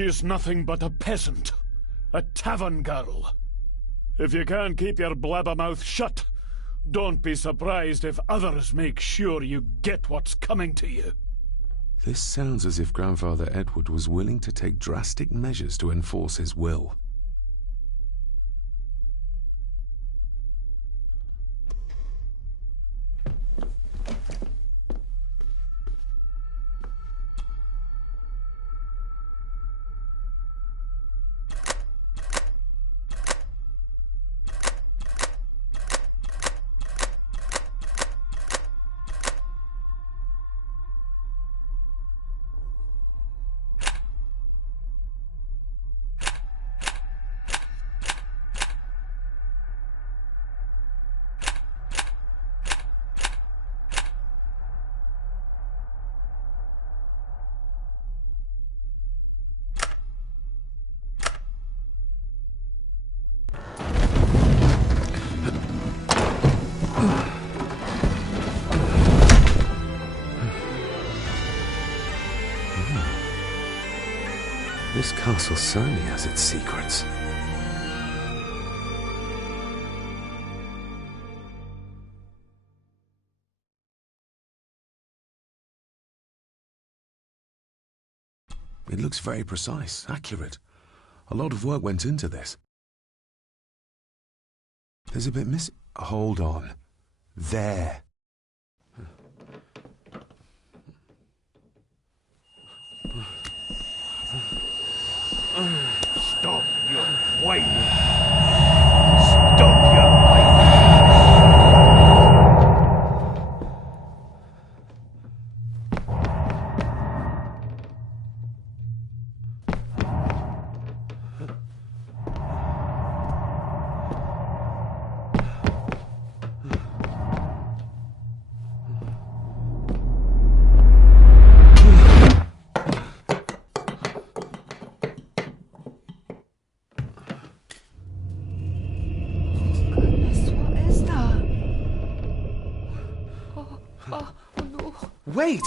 She is nothing but a peasant, a tavern girl. If you can't keep your blabbermouth shut, don't be surprised if others make sure you get what's coming to you. This sounds as if Grandfather Edward was willing to take drastic measures to enforce his will. This castle certainly has its secrets. It looks very precise, accurate. A lot of work went into this. There's a bit missing. Hold on. There. Stop your whining! Stop your whining! Wait!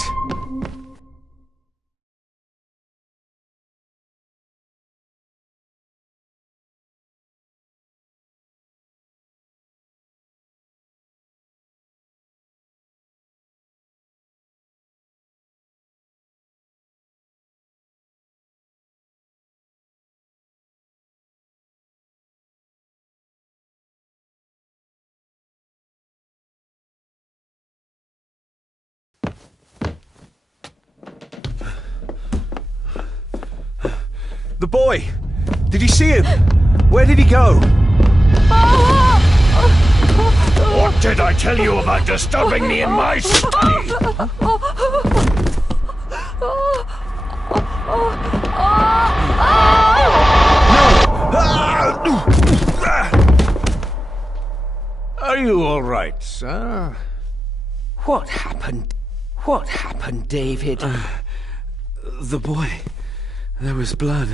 The boy! Did you see him? Where did he go? What did I tell you about disturbing me in my study? Are you all right, sir? What happened? What happened, David? The boy. There was blood,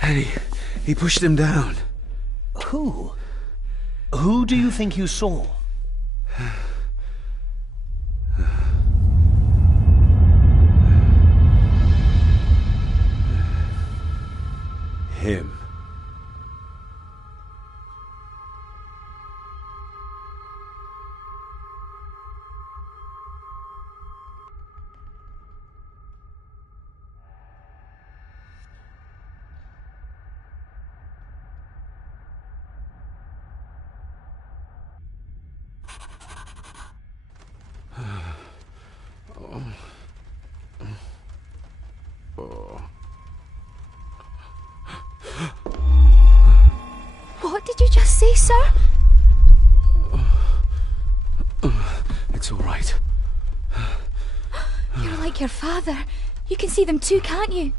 and he pushed him down. Who? Who do you think you saw? Him. What did you just say, sir? It's all right. You're like your father. You can see them too, can't you?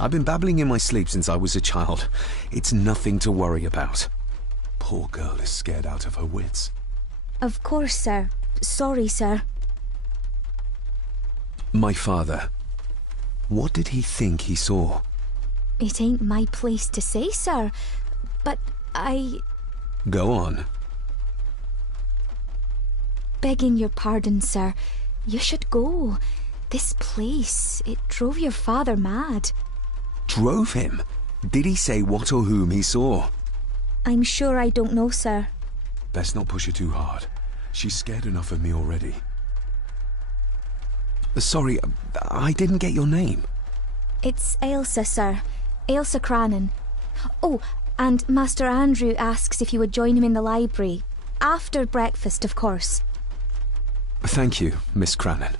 I've been babbling in my sleep since I was a child. It's nothing to worry about. Poor girl is scared out of her wits. Of course, sir. Sorry, sir. My father. What did he think he saw? It ain't my place to say, sir, but I... Go on. Begging your pardon, sir, you should go. This place, it drove your father mad. Drove him? Did he say what or whom he saw? I'm sure I don't know, sir. Best not push her too hard. She's scared enough of me already. Sorry, I didn't get your name. It's Ailsa, sir. Ailsa Crannan. Oh, and Master Andrew asks if you would join him in the library. After breakfast, of course. Thank you, Miss Crannan.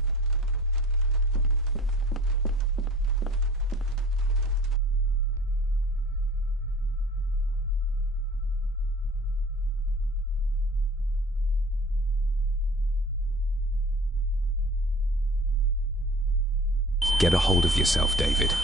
Get a hold of yourself, David.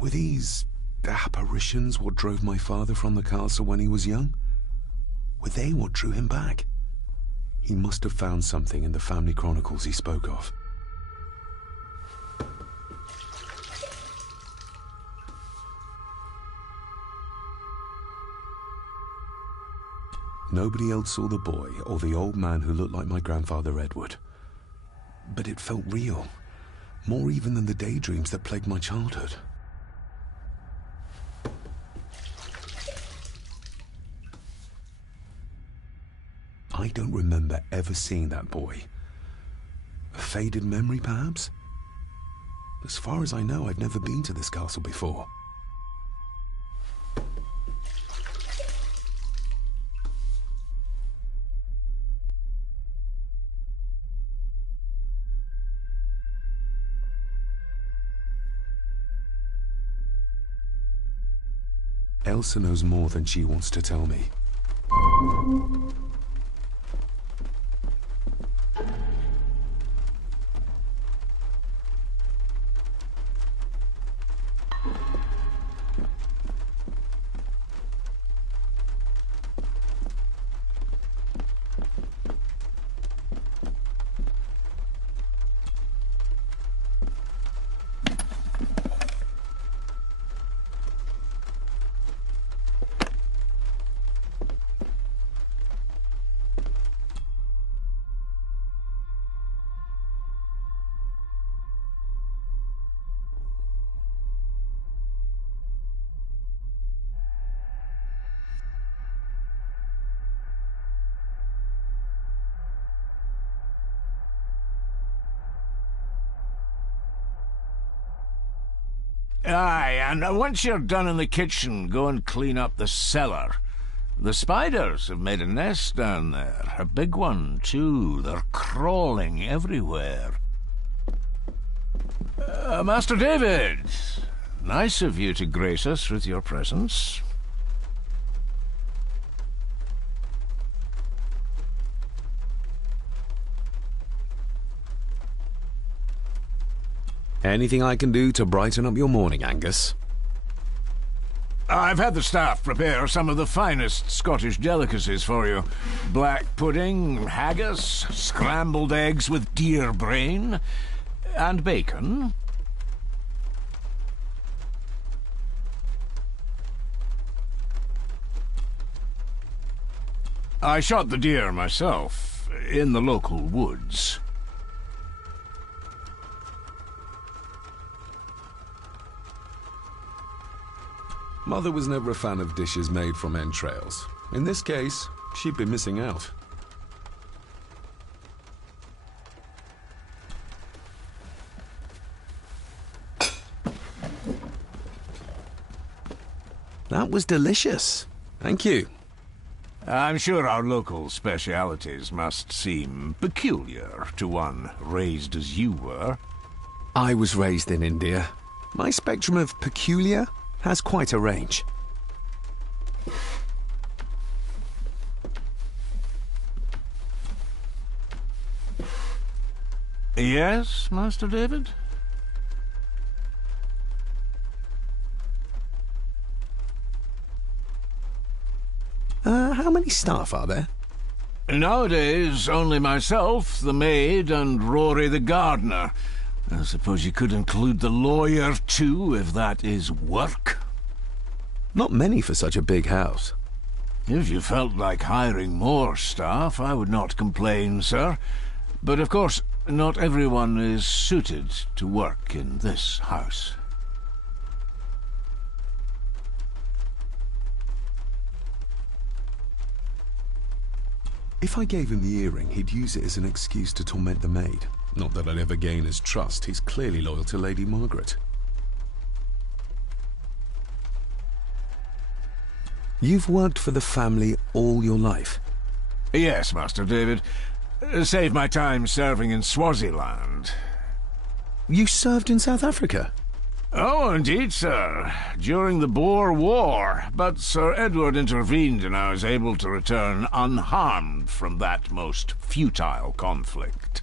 Were these apparitions what drove my father from the castle when he was young? Were they what drew him back? He must have found something in the family chronicles he spoke of. Nobody else saw the boy or the old man who looked like my grandfather Edward. But it felt real, more even than the daydreams that plagued my childhood. I don't remember ever seeing that boy. A faded memory, perhaps? As far as I know, I've never been to this castle before. Elsa knows more than she wants to tell me. Aye, and once you're done in the kitchen, go and clean up the cellar. The spiders have made a nest down there. A big one, too. They're crawling everywhere. Master David, nice of you to grace us with your presence. Anything I can do to brighten up your morning, Angus? I've had the staff prepare some of the finest Scottish delicacies for you. Black pudding, haggis, scrambled eggs with deer brain, and bacon. I shot the deer myself, in the local woods. Mother was never a fan of dishes made from entrails. In this case, she'd be missing out. That was delicious. Thank you. I'm sure our local specialities must seem peculiar to one raised as you were. I was raised in India. My spectrum of peculiar has quite a range. Yes, Master David? How many staff are there? Nowadays, only myself, the maid, and Rory the gardener. I suppose you could include the lawyer, too, if that is work. Not many for such a big house. If you felt like hiring more staff, I would not complain, sir. But of course, not everyone is suited to work in this house. If I gave him the earring, he'd use it as an excuse to torment the maid. Not that I'd ever gain his trust. He's clearly loyal to Lady Margaret. You've worked for the family all your life? Yes, Master David. Save my time serving in Swaziland. You served in South Africa? Oh, indeed, sir. During the Boer War. But Sir Edward intervened and I was able to return unharmed from that most futile conflict.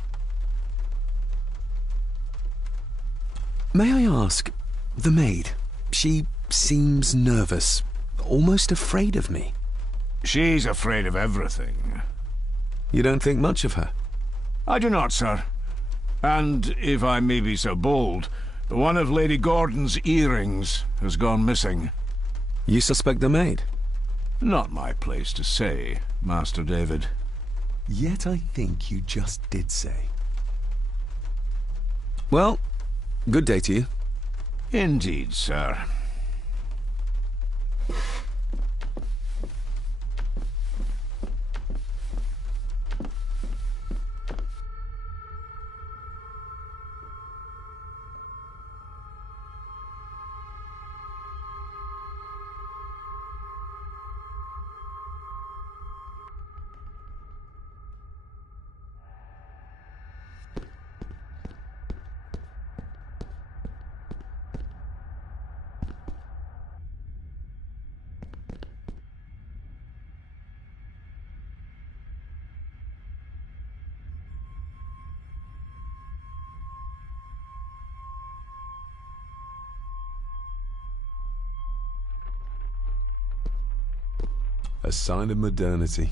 May I ask, the maid, she seems nervous, almost afraid of me. She's afraid of everything. You don't think much of her? I do not, sir. And, if I may be so bold, one of Lady Gordon's earrings has gone missing. You suspect the maid? Not my place to say, Master David. Yet I think you just did say. Well, good day to you. Indeed, sir. A sign of modernity,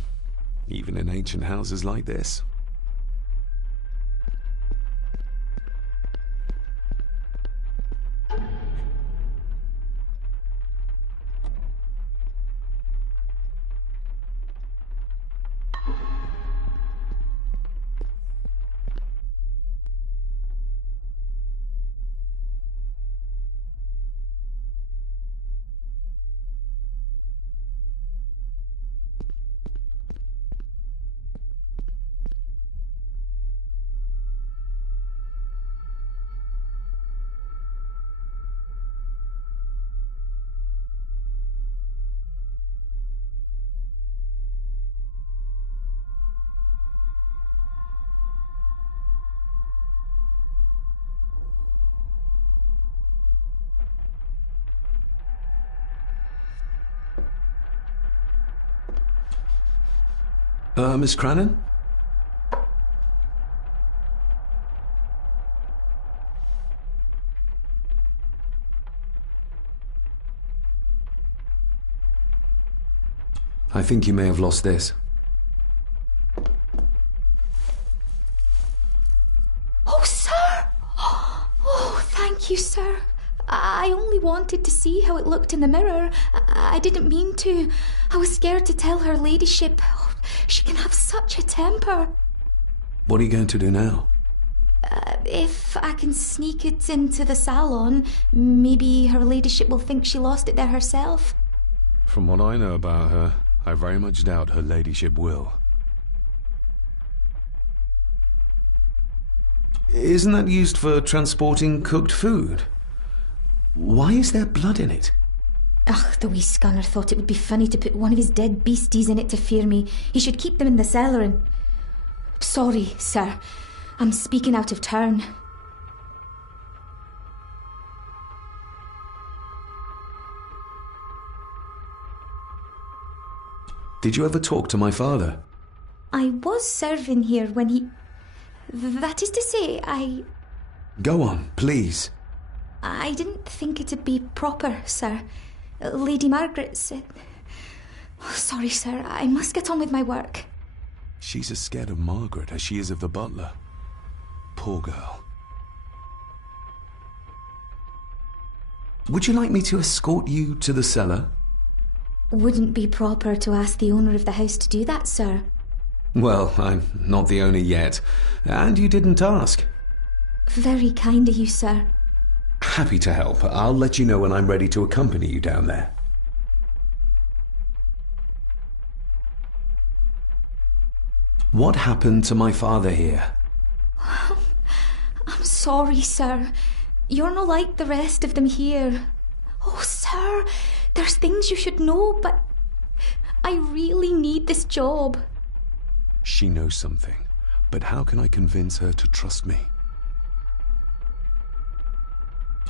even in ancient houses like this. Miss Crannan? I think you may have lost this. Oh, sir! Oh, thank you, sir. I only wanted to see how it looked in the mirror. I didn't mean to. I was scared to tell her ladyship. Oh, she can have such a temper. What are you going to do now? If I can sneak it into the salon, maybe her ladyship will think she lost it there herself. From what I know about her, I very much doubt her ladyship will. Isn't that used for transporting cooked food? Why is there blood in it? Ugh, the wee scunner thought it would be funny to put one of his dead beasties in it to fear me. He should keep them in the cellar and... Sorry, sir. I'm speaking out of turn. Did you ever talk to my father? I was serving here when he... That is to say, Go on, please. I didn't think it'd be proper, sir. Lady Margaret said... Oh, sorry, sir. I must get on with my work. She's as scared of Margaret as she is of the butler. Poor girl. Would you like me to escort you to the cellar? Wouldn't be proper to ask the owner of the house to do that, sir. Well, I'm not the owner yet, and you didn't ask. Very kind of you, sir. Happy to help. I'll let you know when I'm ready to accompany you down there. What happened to my father here? I'm sorry, sir. You're not like the rest of them here. Oh, sir, there's things you should know, but I really need this job. She knows something, but how can I convince her to trust me?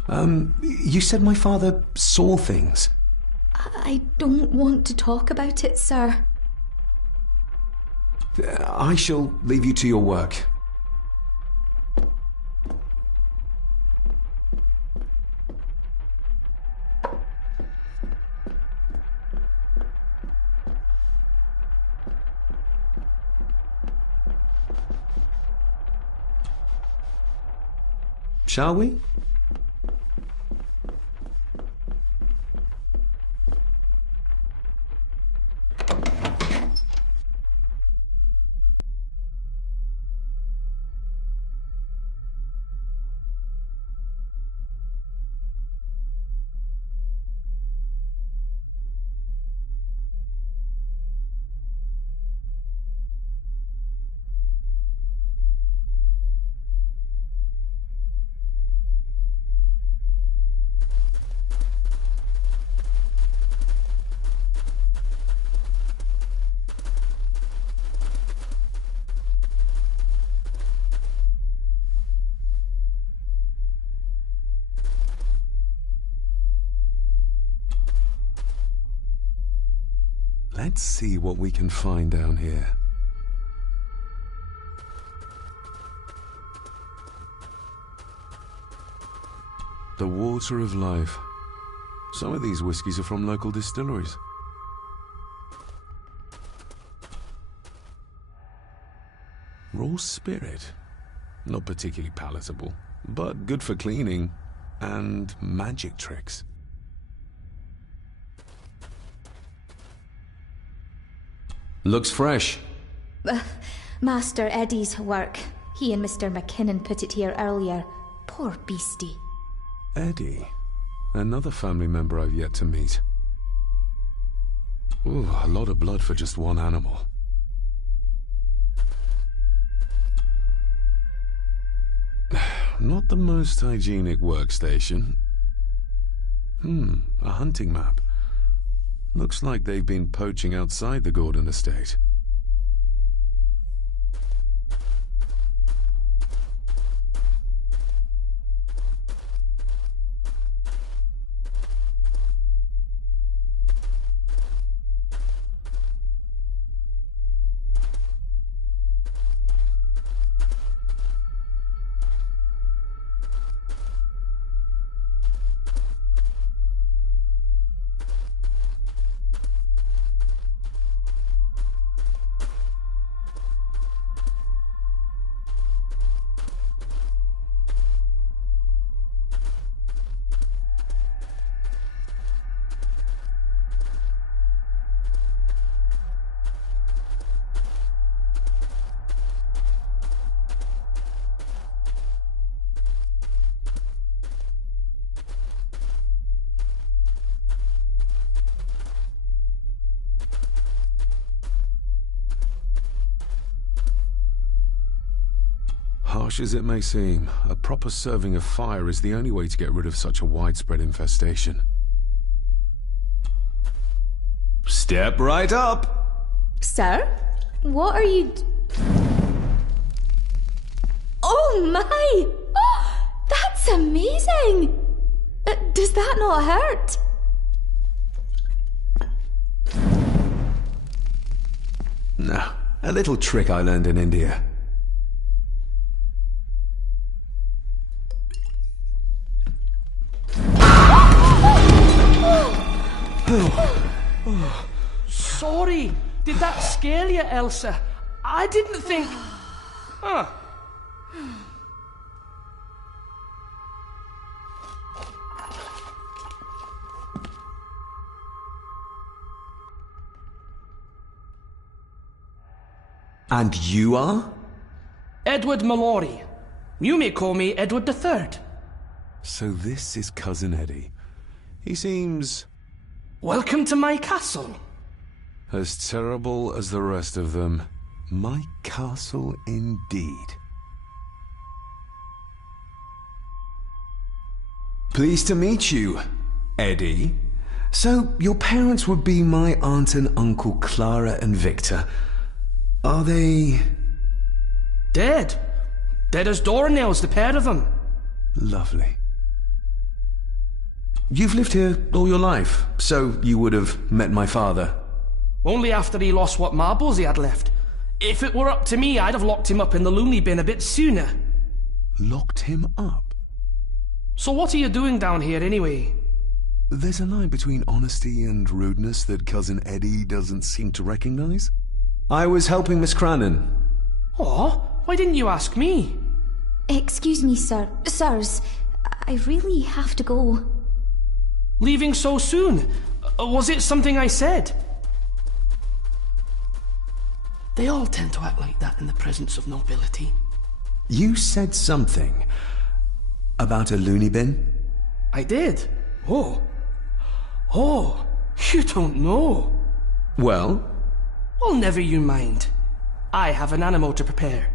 You said my father saw things. I don't want to talk about it, sir. I shall leave you to your work. Shall we? Let's see what we can find down here. The water of life. Some of these whiskies are from local distilleries. Raw spirit. Not particularly palatable, but good for cleaning and magic tricks. Looks fresh. Master Eddie's work. He and Mr. McKinnon put it here earlier. Poor beastie. Eddie. Another family member I've yet to meet. Ooh, a lot of blood for just one animal. Not the most hygienic workstation. A hunting map. Looks like they've been poaching outside the Gordon estate. Harsh as it may seem, a proper serving of fire is the only way to get rid of such a widespread infestation. Step right up! Sir? What are you... Oh my! Oh, that's amazing! Does that not hurt? No, a little trick I learned in India. sorry. Did that scare you, Elsa? I didn't think... Huh. And you are? Edward Mallory. You may call me Edward III. So this is Cousin Eddie. He seems... Welcome to my castle. as terrible as the rest of them. My castle indeed. Pleased to meet you, Eddie. So, your parents would be my aunt and uncle Clara and Victor. Are they... Dead. Dead as doornails, the pair of them. Lovely. You've lived here all your life, so you would have met my father. Only after he lost what marbles he had left. If it were up to me, I'd have locked him up in the loony bin a bit sooner. Locked him up? So what are you doing down here anyway? There's a line between honesty and rudeness that Cousin Eddie doesn't seem to recognize. I was helping Miss Crannan. Oh, why didn't you ask me? Excuse me, sirs. I really have to go. Leaving so soon? Was it something I said? They all tend to act like that in the presence of nobility. You said something about a loony bin? I did. Oh, you don't know. Well? Well, never you mind. I have an animal to prepare.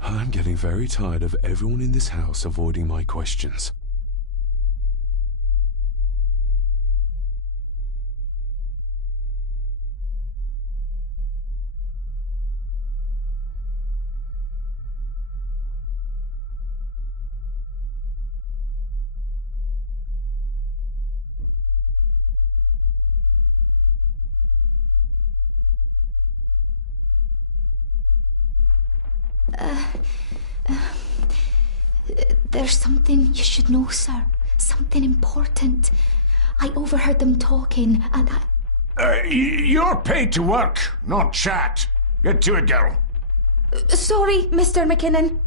I'm getting very tired of everyone in this house avoiding my questions. There's something you should know, sir. Something important. I overheard them talking, and You're paid to work, not chat. Get to it, girl. Sorry, Mr. McKinnon.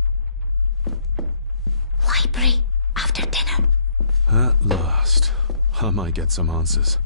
Library, after dinner. At last. I might get some answers.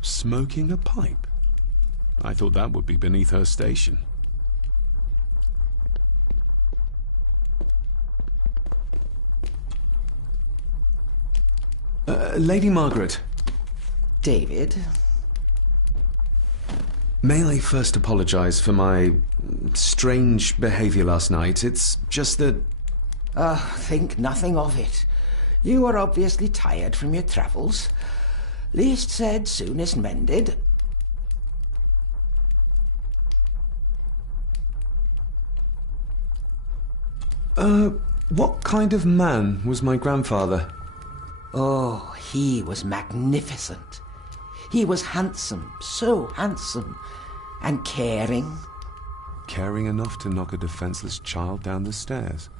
Smoking a pipe? I thought that would be beneath her station. Lady Margaret. David? May I first apologize for my strange behavior last night? It's just that... Think nothing of it. You are obviously tired from your travels. Least said, soonest mended. What kind of man was my grandfather? Oh, he was magnificent. He was handsome, so handsome, and caring. Caring enough to knock a defenseless child down the stairs.